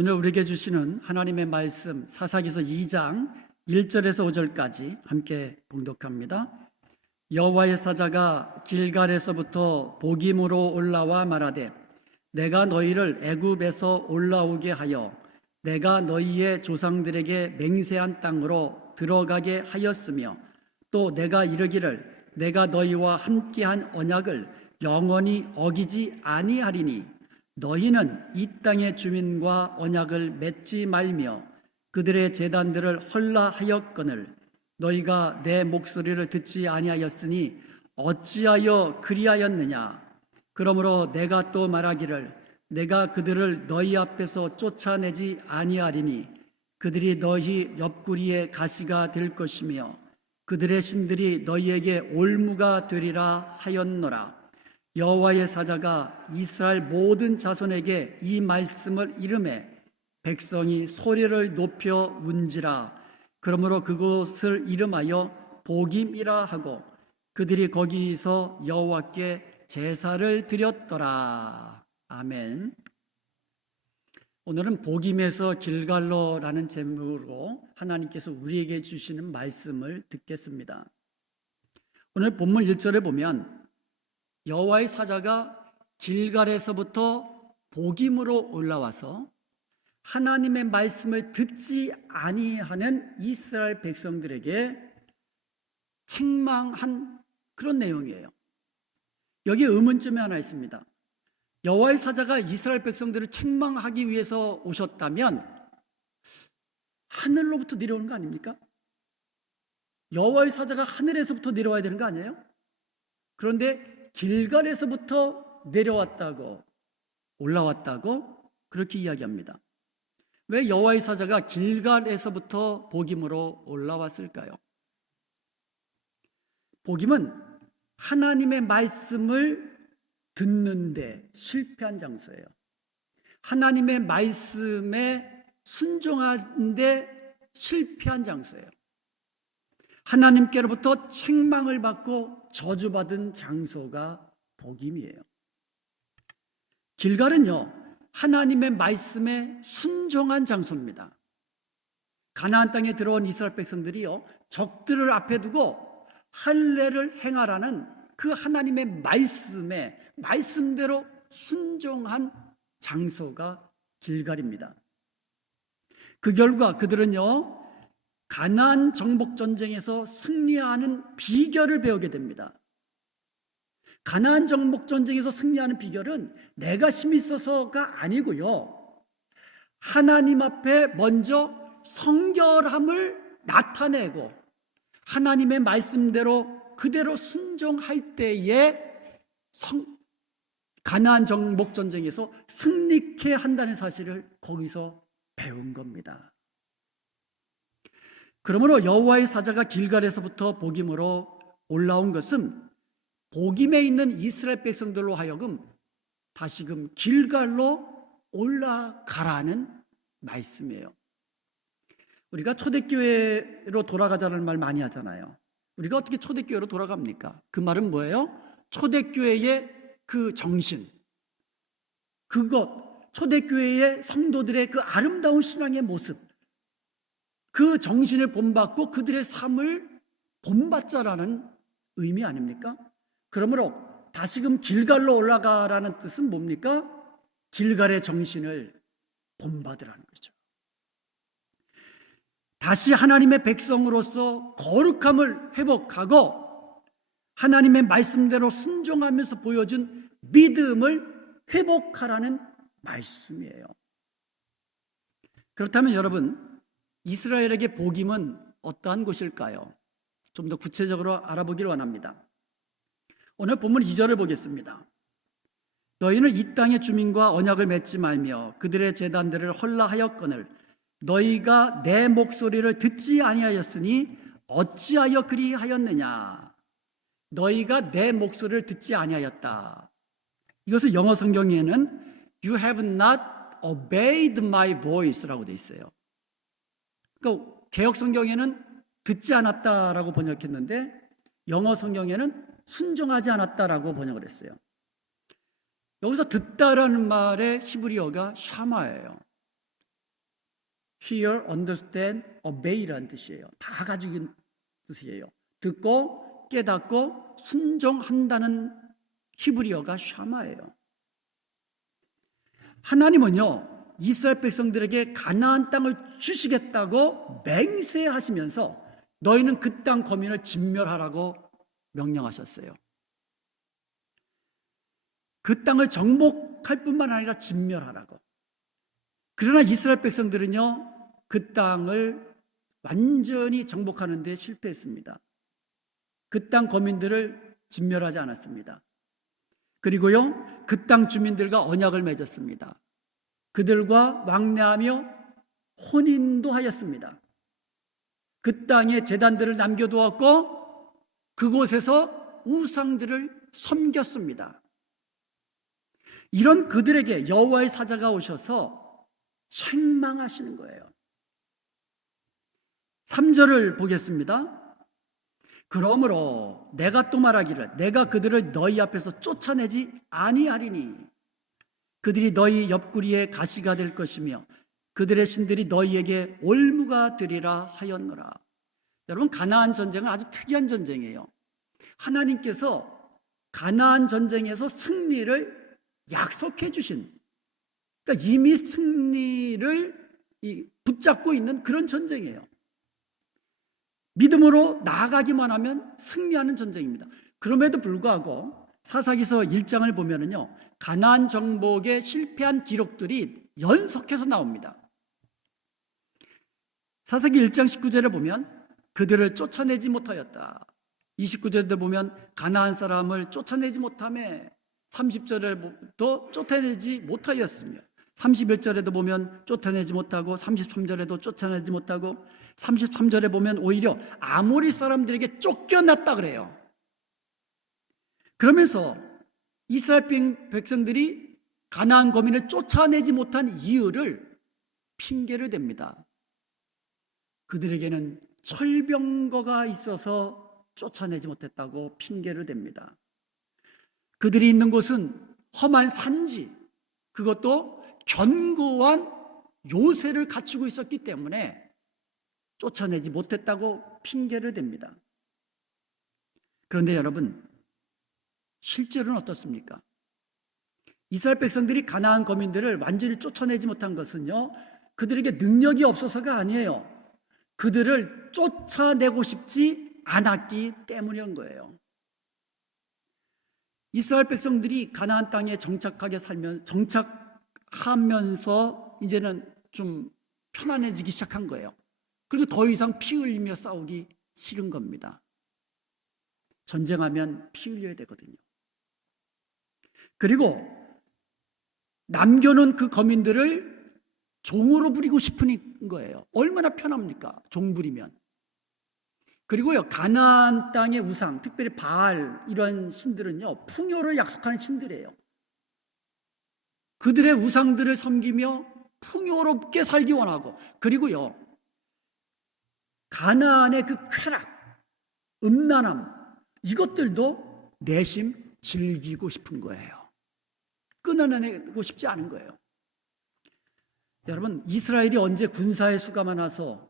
오늘 우리에게 주시는 하나님의 말씀 사사기서 2장 1절에서 5절까지 함께 봉독합니다. 여호와의 사자가 길갈에서부터 보김으로 올라와 말하되 내가 너희를 애굽에서 올라오게 하여 내가 너희의 조상들에게 맹세한 땅으로 들어가게 하였으며 또 내가 이르기를 내가 너희와 함께한 언약을 영원히 어기지 아니하리니 너희는 이 땅의 주민과 언약을 맺지 말며 그들의 제단들을 헐라하였거늘 너희가 내 목소리를 듣지 아니하였으니 어찌하여 그리하였느냐. 그러므로 내가 또 말하기를 내가 그들을 너희 앞에서 쫓아내지 아니하리니 그들이 너희 옆구리에 가시가 될 것이며 그들의 신들이 너희에게 올무가 되리라 하였노라. 여호와의 사자가 이스라엘 모든 자손에게 이 말씀을 이르매 백성이 소리를 높여 운지라. 그러므로 그곳을 이름하여 보김이라 하고 그들이 거기서 여호와께 제사를 드렸더라. 아멘. 오늘은 보김에서 길갈로라는 제목으로 하나님께서 우리에게 주시는 말씀을 듣겠습니다. 오늘 본문 1절에 보면 여호와의 사자가 길갈에서부터 보김으로 올라와서 하나님의 말씀을 듣지 아니하는 이스라엘 백성들에게 책망한 그런 내용이에요. 여기에 의문점이 하나 있습니다. 여호와의 사자가 이스라엘 백성들을 책망하기 위해서 오셨다면 하늘로부터 내려오는 거 아닙니까? 여호와의 사자가 하늘에서부터 내려와야 되는 거 아니에요? 그런데 길갈에서부터 내려왔다고, 올라왔다고 그렇게 이야기합니다. 왜 여호와의 사자가 길갈에서부터 보김으로 올라왔을까요? 보김은 하나님의 말씀을 듣는데 실패한 장소예요. 하나님의 말씀에 순종하는데 실패한 장소예요. 하나님께로부터 책망을 받고 저주받은 장소가 보김이에요. 길갈은요, 하나님의 말씀에 순종한 장소입니다. 가나안 땅에 들어온 이스라엘 백성들이요, 적들을 앞에 두고 할례를 행하라는 그 하나님의 말씀대로 순종한 장소가 길갈입니다. 그 결과 그들은요, 가나안 정복 전쟁에서 승리하는 비결을 배우게 됩니다. 가나안 정복 전쟁에서 승리하는 비결은 내가 힘이 있어서가 아니고요, 하나님 앞에 먼저 성결함을 나타내고 하나님의 말씀대로 그대로 순종할 때에 가나안 정복 전쟁에서 승리케 한다는 사실을 거기서 배운 겁니다. 그러므로 여호와의 사자가 길갈에서부터 보김으로 올라온 것은 보김에 있는 이스라엘 백성들로 하여금 다시금 길갈로 올라가라는 말씀이에요. 우리가 초대교회로 돌아가자는 말 많이 하잖아요. 우리가 어떻게 초대교회로 돌아갑니까? 그 말은 뭐예요? 초대교회의 그 정신, 그것, 초대교회의 성도들의 그 아름다운 신앙의 모습, 그 정신을 본받고 그들의 삶을 본받자라는 의미 아닙니까? 그러므로 다시금 길갈로 올라가라는 뜻은 뭡니까? 길갈의 정신을 본받으라는 거죠. 다시 하나님의 백성으로서 거룩함을 회복하고 하나님의 말씀대로 순종하면서 보여준 믿음을 회복하라는 말씀이에요. 그렇다면 여러분, 이스라엘에게 보김은 어떠한 곳일까요? 좀 더 구체적으로 알아보기를 원합니다. 오늘 본문 2절을 보겠습니다. 너희는 이 땅의 주민과 언약을 맺지 말며 그들의 제단들을 헐라하였거늘 너희가 내 목소리를 듣지 아니하였으니 어찌하여 그리하였느냐. 너희가 내 목소리를 듣지 아니하였다. 이것을 영어 성경에는 You have not obeyed my voice라고 되어 있어요. 그러니까 개역 성경에는 듣지 않았다라고 번역했는데 영어 성경에는 순종하지 않았다라고 번역을 했어요. 여기서 듣다라는 말의 히브리어가 샤마예요. hear, understand, obey라는 뜻이에요. 다 가지고 있는 뜻이에요. 듣고 깨닫고 순종한다는 히브리어가 샤마예요. 하나님은요, 이스라엘 백성들에게 가나안 땅을 주시겠다고 맹세하시면서 너희는 그 땅 거민을 진멸하라고 명령하셨어요. 그 땅을 정복할 뿐만 아니라 진멸하라고. 그러나 이스라엘 백성들은요, 그 땅을 완전히 정복하는 데 실패했습니다. 그 땅 거민들을 진멸하지 않았습니다. 그리고요, 그 땅 주민들과 언약을 맺었습니다. 그들과 왕래하며 혼인도 하였습니다. 그 땅에 제단들을 남겨두었고 그곳에서 우상들을 섬겼습니다. 이런 그들에게 여호와의 사자가 오셔서 책망하시는 거예요. 3절을 보겠습니다. 그러므로 내가 또 말하기를 내가 그들을 너희 앞에서 쫓아내지 아니하리니 그들이 너희 옆구리에 가시가 될 것이며 그들의 신들이 너희에게 올무가 되리라 하였노라. 여러분, 가나안 전쟁은 아주 특이한 전쟁이에요. 하나님께서 가나안 전쟁에서 승리를 약속해 주신, 그러니까 이미 승리를 붙잡고 있는 그런 전쟁이에요. 믿음으로 나아가기만 하면 승리하는 전쟁입니다. 그럼에도 불구하고 사사기서 1장을 보면은요, 가나안 정복에 실패한 기록들이 연속해서 나옵니다. 사사기 1장 19절에 보면 그들을 쫓아내지 못하였다. 29절에 보면 가나안 사람을 쫓아내지 못하며 30절에도 쫓아내지 못하였으며 31절에도 보면 쫓아내지 못하고 33절에도 쫓아내지 못하고 33절에 보면 오히려 아모리 사람들에게 쫓겨났다 그래요. 그러면서 이스라엘 백성들이 가나안 거민을 쫓아내지 못한 이유를 핑계를 댑니다. 그들에게는 철병거가 있어서 쫓아내지 못했다고 핑계를 댑니다. 그들이 있는 곳은 험한 산지, 그것도 견고한 요새를 갖추고 있었기 때문에 쫓아내지 못했다고 핑계를 댑니다. 그런데 여러분, 실제로는 어떻습니까? 이스라엘 백성들이 가나안 거민들을 완전히 쫓아내지 못한 것은요, 그들에게 능력이 없어서가 아니에요. 그들을 쫓아내고 싶지 않았기 때문인 거예요. 이스라엘 백성들이 가나안 땅에 정착하면서 이제는 좀 편안해지기 시작한 거예요. 그리고 더 이상 피 흘리며 싸우기 싫은 겁니다. 전쟁하면 피 흘려야 되거든요. 그리고 남겨놓은 그 거민들을 종으로 부리고 싶은 거예요. 얼마나 편합니까? 종 부리면. 그리고요, 가나안 땅의 우상, 특별히 바알 이런 신들은요, 풍요를 약속하는 신들이에요. 그들의 우상들을 섬기며 풍요롭게 살기 원하고, 그리고요, 가나안의 그 쾌락, 음란함, 이것들도 내심 즐기고 싶은 거예요. 끊어내고 싶지 않은 거예요. 여러분, 이스라엘이 언제 군사의 수가 많아서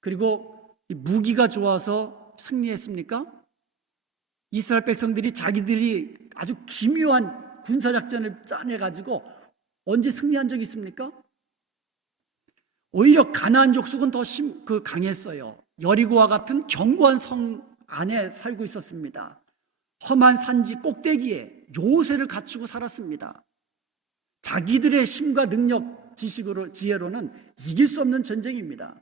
그리고 무기가 좋아서 승리했습니까? 이스라엘 백성들이 자기들이 아주 기묘한 군사작전을 짜내가지고 언제 승리한 적이 있습니까? 오히려 가나안 족속은 더 강했어요. 여리고와 같은 견고한 성 안에 살고 있었습니다. 험한 산지 꼭대기에 요새를 갖추고 살았습니다. 자기들의 힘과 능력, 지혜로는 이길 수 없는 전쟁입니다.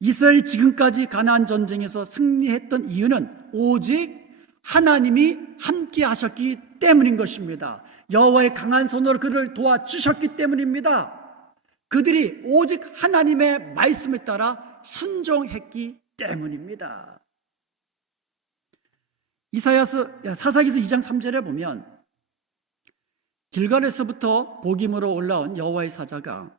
이스라엘이 지금까지 가나안 전쟁에서 승리했던 이유는 오직 하나님이 함께 하셨기 때문인 것입니다. 여호와의 강한 손으로 그를 도와주셨기 때문입니다. 그들이 오직 하나님의 말씀에 따라 순종했기 때문입니다. 사사기서 2장 3절에 보면 길갈에서부터 복임으로 올라온 여호와의 사자가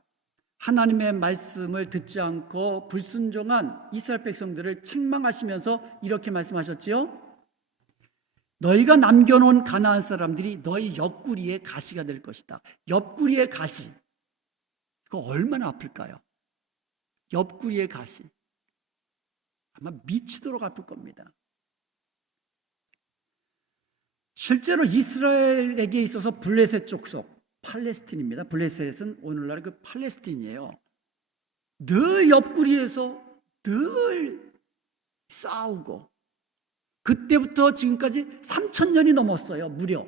하나님의 말씀을 듣지 않고 불순종한 이스라엘 백성들을 책망하시면서 이렇게 말씀하셨지요. 너희가 남겨놓은 가나안 사람들이 너희 옆구리에 가시가 될 것이다. 옆구리에 가시, 그거 얼마나 아플까요? 옆구리의 가시. 아마 미치도록 아플 겁니다. 실제로 이스라엘에게 있어서 블레셋 족속, 팔레스틴입니다. 블레셋은 오늘날 그 팔레스틴이에요. 늘 옆구리에서 늘 싸우고, 그때부터 지금까지 3,000년이 넘었어요. 무려.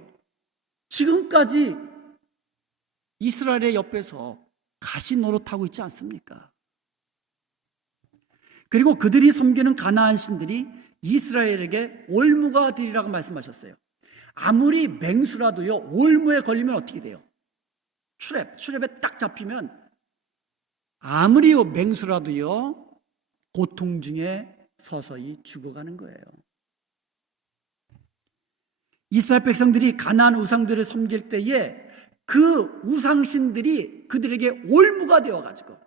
지금까지 이스라엘의 옆에서 가시 노릇하고 있지 않습니까? 그리고 그들이 섬기는 가나안 신들이 이스라엘에게 올무가 되리라고 말씀하셨어요. 아무리 맹수라도요, 올무에 걸리면 어떻게 돼요? 트랩에 딱 잡히면 아무리 맹수라도요, 고통 중에 서서히 죽어가는 거예요. 이스라엘 백성들이 가나안 우상들을 섬길 때에 그 우상신들이 그들에게 올무가 되어가지고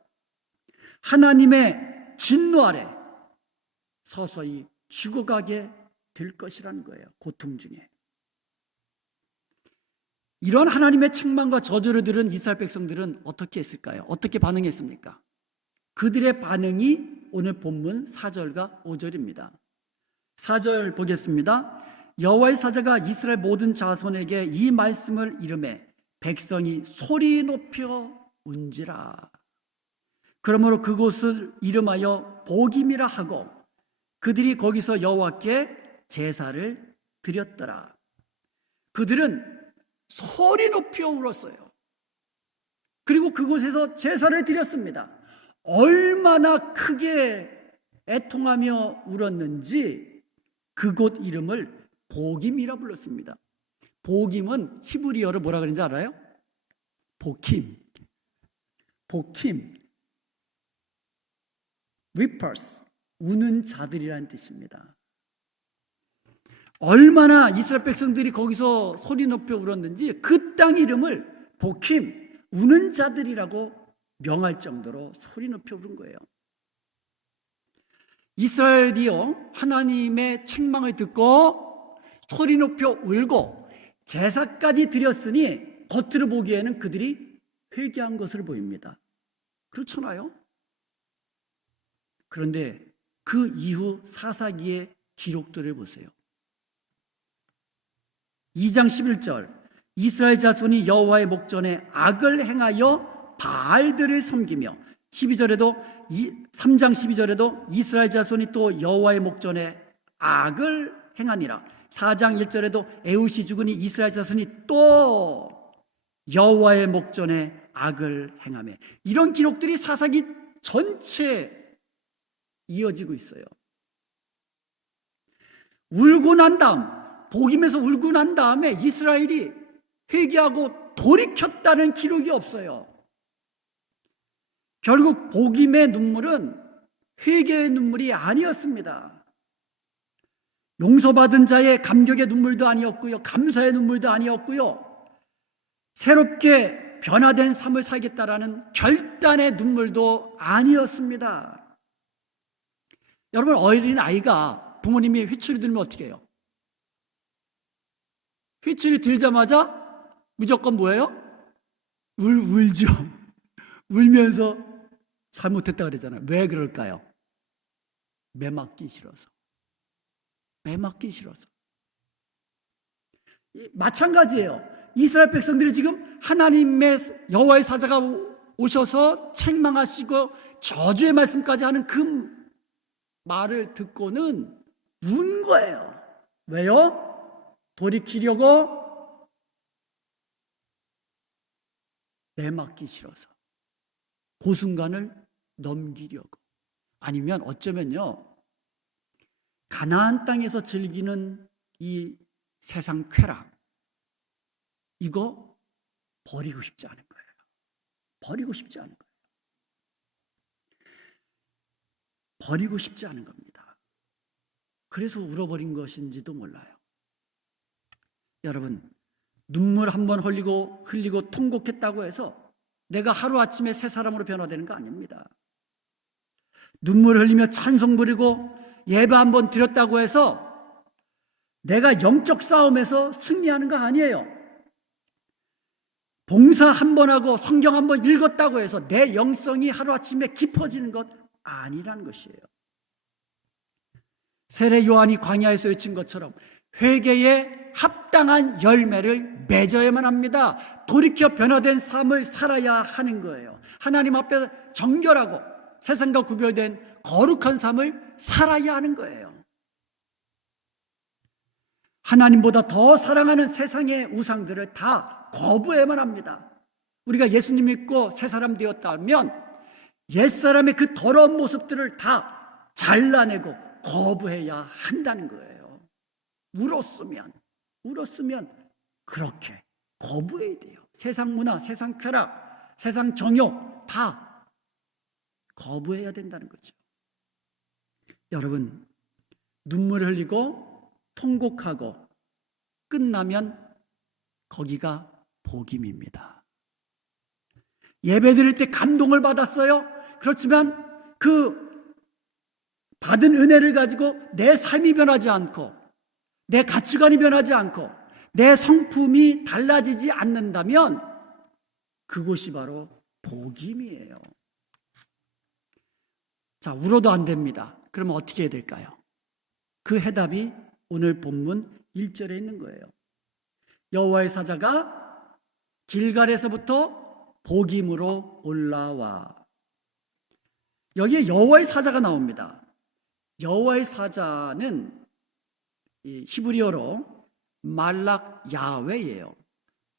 하나님의 진노 아래 서서히 죽어가게 될 것이라는 거예요. 고통 중에. 이런 하나님의 책망과 저주를 들은 이스라엘 백성들은 어떻게 했을까요? 어떻게 반응했습니까? 그들의 반응이 오늘 본문 4절과 5절입니다. 4절 보겠습니다. 여호와의 사자가 이스라엘 모든 자손에게 이 말씀을 이르매 백성이 소리 높여 운지라. 그러므로 그곳을 이름하여 보김이라 하고 그들이 거기서 여호와께 제사를 드렸더라. 그들은 소리 높여 울었어요. 그리고 그곳에서 제사를 드렸습니다. 얼마나 크게 애통하며 울었는지 그곳 이름을 보김이라 불렀습니다. 보김은 히브리어로 뭐라 그러는지 알아요? 보킴. weepers, 우는 자들이라는 뜻입니다. 얼마나 이스라엘 백성들이 거기서 소리 높여 울었는지 그 땅 이름을 보킴, 우는 자들이라고 명할 정도로 소리 높여 울은 거예요. 이스라엘이요, 하나님의 책망을 듣고 소리 높여 울고 제사까지 드렸으니 겉으로 보기에는 그들이 회개한 것으로 보입니다. 그렇잖아요? 그런데 그 이후 사사기의 기록들을 보세요. 2장 11절, 이스라엘 자손이 여호와의 목전에 악을 행하여 바알들을 섬기며, 12절에도 3장 12절에도 이스라엘 자손이 또 여호와의 목전에 악을 행하니라. 4장 1절에도 에웃이 죽으니 이스라엘 자손이 또 여호와의 목전에 악을 행하며, 이런 기록들이 사사기 전체에 이어지고 있어요. 울고 난 다음, 복임에서 울고 난 다음에 이스라엘이 회개하고 돌이켰다는 기록이 없어요. 결국 복임의 눈물은 회개의 눈물이 아니었습니다. 용서받은 자의 감격의 눈물도 아니었고요, 감사의 눈물도 아니었고요, 새롭게 변화된 삶을 살겠다라는 결단의 눈물도 아니었습니다. 여러분, 어린 아이가 부모님이 휘추를 들면 어떻게 해요? 휘추를 들자마자 무조건 뭐예요? 울죠. 울면서 잘못했다 그러잖아요. 왜 그럴까요? 매 맞기 싫어서. 마찬가지예요. 이스라엘 백성들이 지금 하나님의 여호와의 사자가 오셔서 책망하시고 저주의 말씀까지 하는 그 말을 듣고는 운 거예요. 왜요? 돌이키려고 내맞기 싫어서, 그 순간을 넘기려고, 아니면 어쩌면요, 가나안 땅에서 즐기는 이 세상 쾌락, 이거 버리고 싶지 않은 거예요. 버리고 싶지 않은 겁니다. 그래서 울어버린 것인지도 몰라요. 여러분, 눈물 한번 흘리고 통곡했다고 해서 내가 하루아침에 새 사람으로 변화되는 거 아닙니다. 눈물 흘리며 찬송 부리고 예배 한번 드렸다고 해서 내가 영적 싸움에서 승리하는 거 아니에요. 봉사 한번 하고 성경 한번 읽었다고 해서 내 영성이 하루아침에 깊어지는 것 아니라는 것이에요. 세례 요한이 광야에서 외친 것처럼 회개에 합당한 열매를 맺어야만 합니다. 돌이켜 변화된 삶을 살아야 하는 거예요. 하나님 앞에 정결하고 세상과 구별된 거룩한 삶을 살아야 하는 거예요. 하나님보다 더 사랑하는 세상의 우상들을 다 거부해야만 합니다. 우리가 예수님 믿고 새 사람 되었다면 옛사람의 그 더러운 모습들을 다 잘라내고 거부해야 한다는 거예요. 울었으면 그렇게 거부해야 돼요. 세상 문화, 세상 쾌락, 세상 정욕 다 거부해야 된다는 거죠. 여러분, 눈물 흘리고 통곡하고 끝나면 거기가 복임입니다. 예배 드릴 때 감동을 받았어요. 그렇지만 그 받은 은혜를 가지고 내 삶이 변하지 않고 내 가치관이 변하지 않고 내 성품이 달라지지 않는다면 그곳이 바로 복임이에요. 자, 울어도 안 됩니다. 그러면 어떻게 해야 될까요? 그 해답이 오늘 본문 1절에 있는 거예요. 여호와의 사자가 길갈에서부터 복임으로 올라와. 여기에 여호와의 사자가 나옵니다. 여호와의 사자는 히브리어로 말락 야훼예요.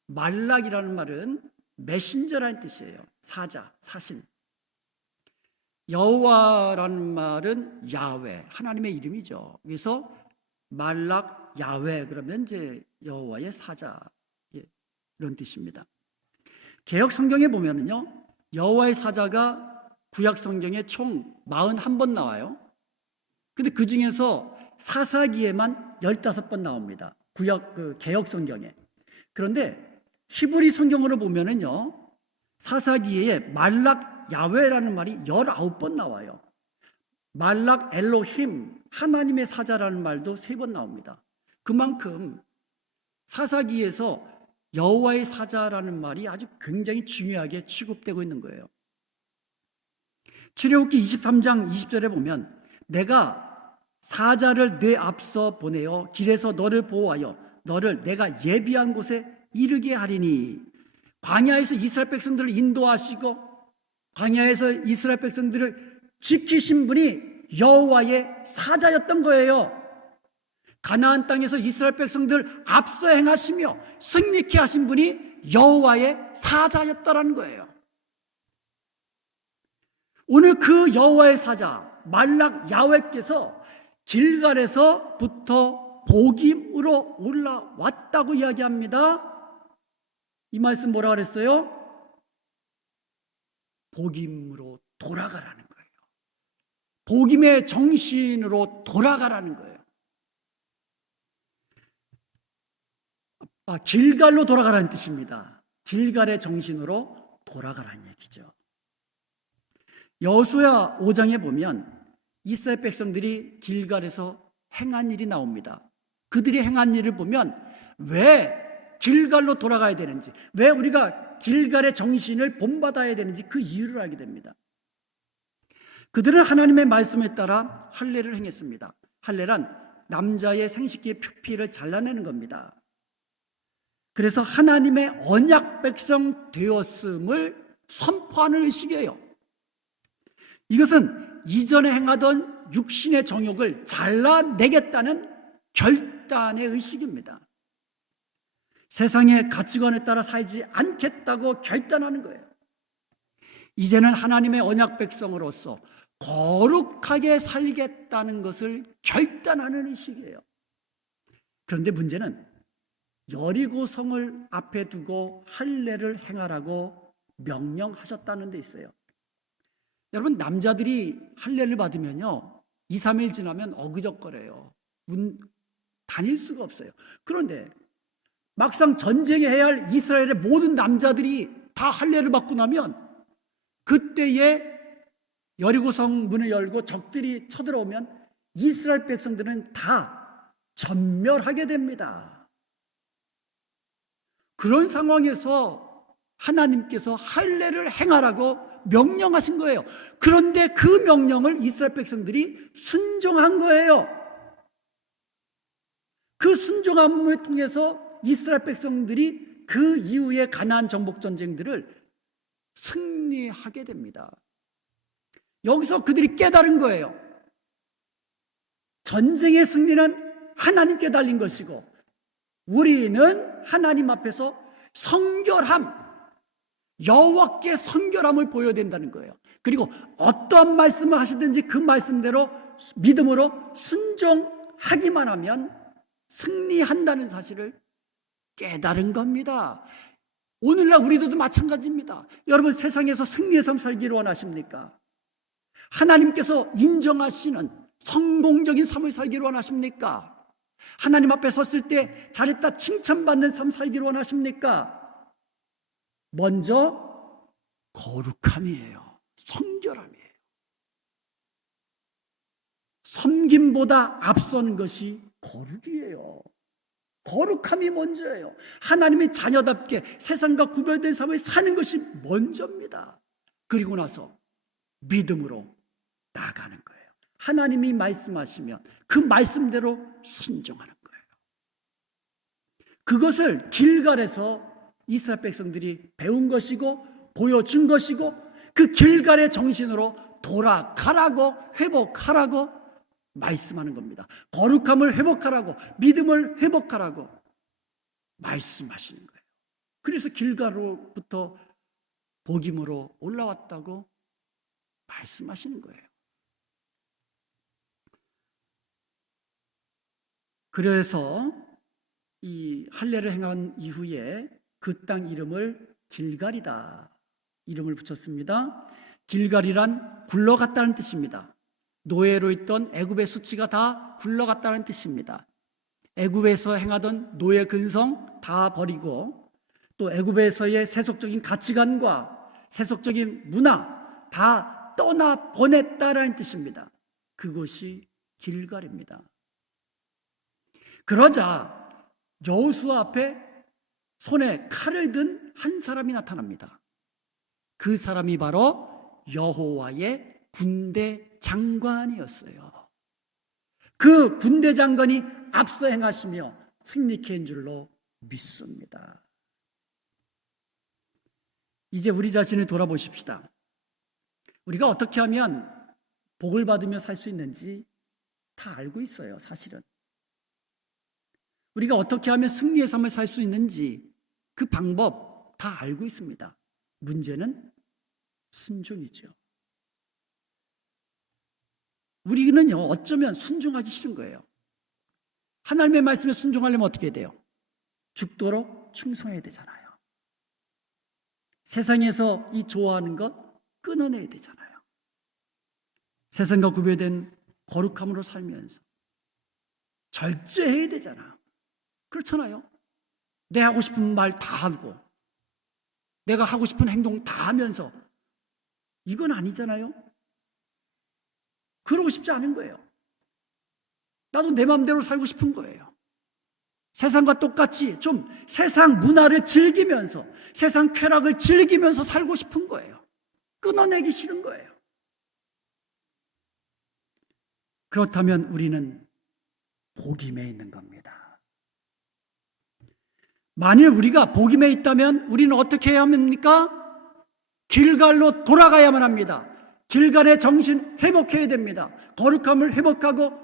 말락이라는 말은 메신저라는 뜻이에요. 사자, 사신. 여호와라는 말은 야훼, 하나님의 이름이죠. 그래서 말락 야훼 그러면 이제 여호와의 사자 이런 뜻입니다. 개역 성경에 보면은요, 여호와의 사자가 구약 성경에 총 41번 나와요. 근데 그 중에서 사사기에만 15번 나옵니다. 개역 성경에. 그런데 히브리 성경으로 보면은요, 사사기에 말락 야훼라는 말이 19번 나와요. 말락 엘로힘, 하나님의 사자라는 말도 3번 나옵니다. 그만큼 사사기에서 여호와의 사자라는 말이 아주 굉장히 중요하게 취급되고 있는 거예요. 출애굽기 23장 20절에 보면 내가 사자를 내 앞서 보내어 길에서 너를 보호하여 너를 내가 예비한 곳에 이르게 하리니. 광야에서 이스라엘 백성들을 인도하시고 광야에서 이스라엘 백성들을 지키신 분이 여호와의 사자였던 거예요. 가나안 땅에서 이스라엘 백성들 앞서 행하시며 승리케 하신 분이 여호와의 사자였다라는 거예요. 오늘 그 여호와의 사자 말락 야훼께서 길갈에서부터 복임으로 올라왔다고 이야기합니다. 이 말씀 뭐라 그랬어요? 복임으로 돌아가라는 거예요. 복임의 정신으로 돌아가라는 거예요. 길갈로 돌아가라는 뜻입니다. 길갈의 정신으로 돌아가라는 얘기죠. 여호수아 5장에 보면 이스라엘 백성들이 길갈에서 행한 일이 나옵니다. 그들이 행한 일을 보면 왜 길갈로 돌아가야 되는지, 왜 우리가 길갈의 정신을 본받아야 되는지 그 이유를 알게 됩니다. 그들은 하나님의 말씀에 따라 할례를 행했습니다. 할례란 남자의 생식기의 표피를 잘라내는 겁니다. 그래서 하나님의 언약 백성 되었음을 선포하는 의식이에요. 이것은 이전에 행하던 육신의 정욕을 잘라내겠다는 결단의 의식입니다. 세상의 가치관에 따라 살지 않겠다고 결단하는 거예요. 이제는 하나님의 언약 백성으로서 거룩하게 살겠다는 것을 결단하는 의식이에요. 그런데 문제는 여리고성을 앞에 두고 할례를 행하라고 명령하셨다는 데 있어요. 여러분, 남자들이 할례를 받으면요 2, 3일 지나면 어그적거려요. 다닐 수가 없어요. 그런데 막상 전쟁해야 할 이스라엘의 모든 남자들이 다 할례를 받고 나면 그때에 여리고성 문을 열고 적들이 쳐들어오면 이스라엘 백성들은 다 전멸하게 됩니다. 그런 상황에서 하나님께서 할례를 행하라고 명령하신 거예요. 그런데 그 명령을 이스라엘 백성들이 순종한 거예요. 그 순종함을 통해서 이스라엘 백성들이 그 이후에 가나안 정복 전쟁들을 승리하게 됩니다. 여기서 그들이 깨달은 거예요. 전쟁의 승리는 하나님께 달린 것이고 우리는 하나님 앞에서 성결함, 여호와께 성결함을 보여야 된다는 거예요. 그리고 어떠한 말씀을 하시든지 그 말씀대로 믿음으로 순종하기만 하면 승리한다는 사실을 깨달은 겁니다. 오늘날 우리들도 마찬가지입니다. 여러분, 세상에서 승리의 삶 살기를 원하십니까? 하나님께서 인정하시는 성공적인 삶을 살기를 원하십니까? 하나님 앞에 섰을 때 잘했다 칭찬받는 삶 살기를 원하십니까? 먼저 거룩함이에요. 성결함이에요. 섬김보다 앞선 것이 거룩이에요. 거룩함이 먼저예요. 하나님의 자녀답게 세상과 구별된 삶을 사는 것이 먼저입니다. 그리고 나서 믿음으로 나가는 거예요. 하나님이 말씀하시면 그 말씀대로 순종하는 거예요. 그것을 길갈에서 이스라엘 백성들이 배운 것이고 보여준 것이고 그 길갈의 정신으로 돌아가라고, 회복하라고 말씀하는 겁니다. 거룩함을 회복하라고, 믿음을 회복하라고 말씀하시는 거예요. 그래서 길갈로부터 복임으로 올라왔다고 말씀하시는 거예요. 그래서 이 할례를 행한 이후에 그 땅 이름을 길갈이다 이름을 붙였습니다. 길갈이란 굴러갔다는 뜻입니다. 노예로 있던 애굽의 수치가 다 굴러갔다는 뜻입니다. 애굽에서 행하던 노예 근성 다 버리고 또 애굽에서의 세속적인 가치관과 세속적인 문화 다 떠나 보냈다라는 뜻입니다. 그것이 길갈입니다. 그러자 여호수아 앞에 손에 칼을 든 한 사람이 나타납니다. 그 사람이 바로 여호와의 군대 장관이었어요. 그 군대 장관이 앞서 행하시며 승리케 한 줄로 믿습니다. 이제 우리 자신을 돌아보십시다. 우리가 어떻게 하면 복을 받으며 살 수 있는지 다 알고 있어요, 사실은. 우리가 어떻게 하면 승리의 삶을 살 수 있는지 그 방법 다 알고 있습니다. 문제는 순종이죠. 우리는요, 어쩌면 순종하기 싫은 거예요. 하나님의 말씀에 순종하려면 어떻게 돼요? 죽도록 충성해야 되잖아요. 세상에서 이 좋아하는 것 끊어내야 되잖아요. 세상과 구별된 거룩함으로 살면서 절제해야 되잖아. 그렇잖아요. 내 하고 싶은 말 다 하고 내가 하고 싶은 행동 다 하면서 이건 아니잖아요. 그러고 싶지 않은 거예요. 나도 내 마음대로 살고 싶은 거예요. 세상과 똑같이 좀 세상 문화를 즐기면서 세상 쾌락을 즐기면서 살고 싶은 거예요. 끊어내기 싫은 거예요. 그렇다면 우리는 복임에 있는 겁니다. 만일 우리가 복임에 있다면 우리는 어떻게 해야 합니까? 길갈로 돌아가야만 합니다. 길갈의 정신 회복해야 됩니다. 거룩함을 회복하고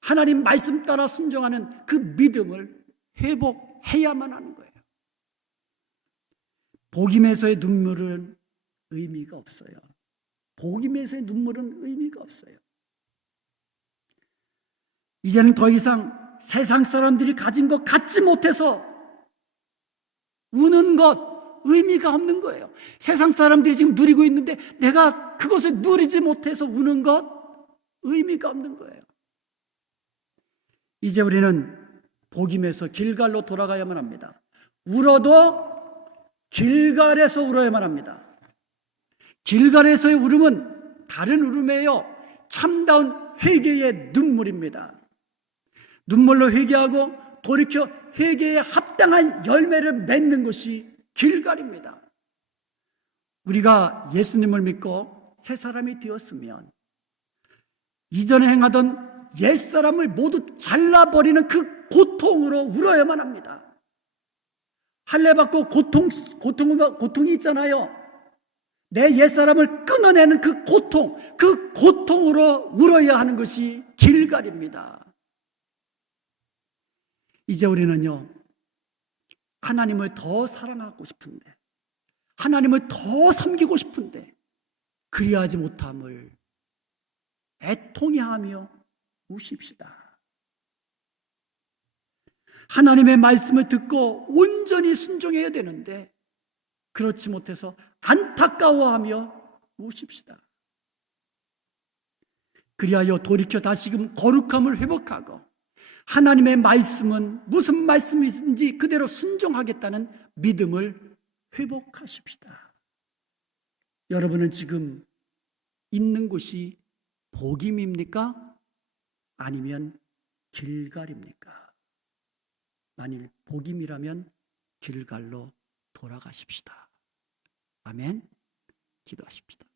하나님 말씀 따라 순종하는 그 믿음을 회복해야만 하는 거예요. 복임에서의 눈물은 의미가 없어요. 복임에서의 눈물은 의미가 없어요. 이제는 더 이상 세상 사람들이 가진 것 갖지 못해서 우는 것 의미가 없는 거예요. 세상 사람들이 지금 누리고 있는데 내가 그것을 누리지 못해서 우는 것 의미가 없는 거예요. 이제 우리는 복임에서 길갈로 돌아가야만 합니다. 울어도 길갈에서 울어야만 합니다. 길갈에서의 울음은 다른 울음이에요. 참다운 회개의 눈물입니다. 눈물로 회개하고 돌이켜 회개에 합당한 열매를 맺는 것이 길갈입니다. 우리가 예수님을 믿고 새 사람이 되었으면 이전에 행하던 옛사람을 모두 잘라버리는 그 고통으로 울어야만 합니다. 할례받고 고통이 있잖아요. 내 옛사람을 끊어내는 그 고통으로 울어야 하는 것이 길갈입니다. 이제 우리는요, 하나님을 더 사랑하고 싶은데, 하나님을 더 섬기고 싶은데, 그리하지 못함을 애통해하며 우십시다. 하나님의 말씀을 듣고 온전히 순종해야 되는데 그렇지 못해서 안타까워하며 우십시다. 그리하여 돌이켜 다시금 거룩함을 회복하고 하나님의 말씀은 무슨 말씀인지 그대로 순종하겠다는 믿음을 회복하십시다. 여러분은 지금 있는 곳이 복임입니까? 아니면 길갈입니까? 만일 복임이라면 길갈로 돌아가십시다. 아멘. 기도하십시다.